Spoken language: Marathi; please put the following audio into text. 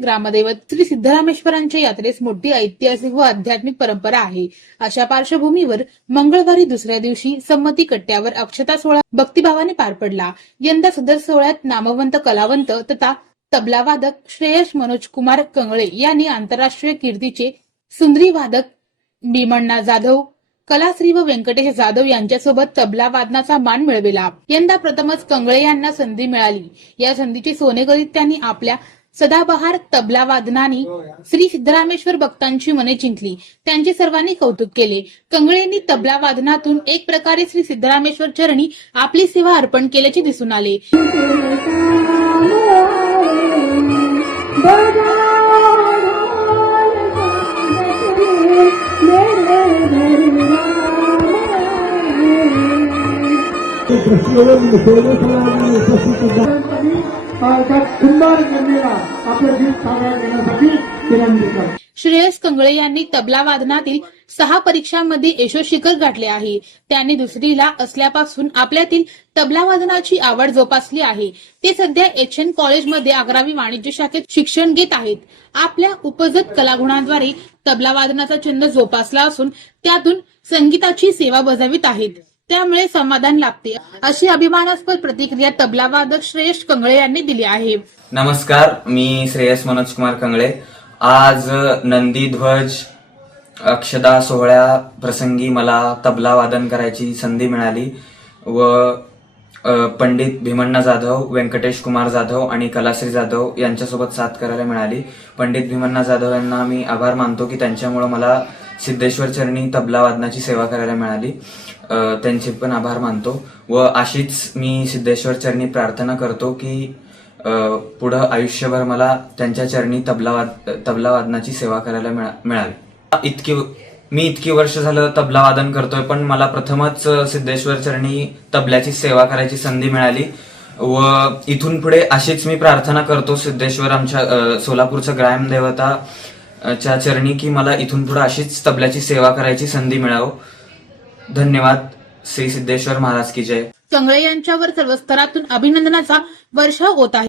ग्रामदैवत श्री सिद्धरामेश्वरांच्या यात्रेस मोठी ऐतिहासिक व आध्यात्मिक परंपरा आहे। अशा पार्श्वभूमीवर मंगळवारी दुसऱ्या दिवशी संमती कट्ट्यावर अक्षता सोहळा भक्तिभावाने पार पडला। यंदा सदर सोहळ्यात नामवंत कलावंत तथा तबलावादक श्रेयस मनोज कुमार कंगळे यांनी आंतरराष्ट्रीय कीर्तीचे सुंद्री वादक भीमण्णा जाधव, कलाश्री व व्यंकटेश जाधव यांच्यासोबत तबला वादनाचा मान मिळविला। यंदा प्रथमच कंगळे यांना संधी मिळाली। या संधीचे सोने करीत त्यांनी आपल्या सदाबहार तबला वादनाने श्री सिद्धरामेश्वर भक्तांची मने जिंकली। त्यांचे सर्वांनी कौतुक केले। कंगळेंनी तबला वादनातून एक प्रकारे श्री सिद्धरामेश्वर चरणी आपली सेवा अर्पण केल्याचे दिसून आले। श्रेयस कंगळे यांनी तबला वादनातील 6 परीक्षांमध्ये यशोशिखर गाठले आहे। त्यांनी दुसरीला असल्यापासून आपल्यातील तबला वादनाची आवड जोपासली आहे। ते सध्या HN कॉलेजमध्ये 11वी वाणिज्य शाखेत शिक्षण घेत आहेत। आपल्या उपजत कलागुणांद्वारे तबला वादनाचा छंद जोपासला असून त्यातून संगीताची सेवा बजावित आहेत। त्यामुळे समाधान लाभते, अशी अभिमानास्पद प्रतिक्रिया तबलावादक श्रेयस कंगळे यांनी दिली आहे। नमस्कार, मी श्रेयस मनोज कुमार कंगळे। आज नंदीध्वज अक्षदा सोहळ्या प्रसंगी मला तबला वादन करायची संधी मिळाली व पंडित भीमण्णा जाधव, व्यंकटेश कुमार जाधव आणि कलाश्री जाधव यांच्यासोबत साथ करायला मिळाली। पंडित भीमण्णा जाधव यांना मी आभार मानतो की त्यांच्यामुळे मला सिद्धेश्वर चरणी तबला वादनाची सेवा करायला मिळाली। त्यांचे पण आभार मानतो व अशीच मी सिद्धेश्वर चरणी प्रार्थना करतो की पुढं आयुष्यभर मला त्यांच्या चरणी तबला वादनाची सेवा करायला मिळाली। मी इतकी वर्ष झालं तबला वादन करतोय, पण मला प्रथमच सिद्धेश्वर चरणी तबल्याची सेवा करायची संधी मिळाली व इथून पुढे अशीच मी प्रार्थना करतो सिद्धेश्वर आमच्या सोलापूरचं ग्रामदेवता च्या चरणी की मला इथून पुढे अशीच तबल्याची सेवा करायची संधी मिळावो। धन्यवाद। श्री सिद्धेश्वर महाराज की जय। कंगळे यांच्यावर सर्व स्तरातून अभिनंदनाचा वर्षाव होत आहे।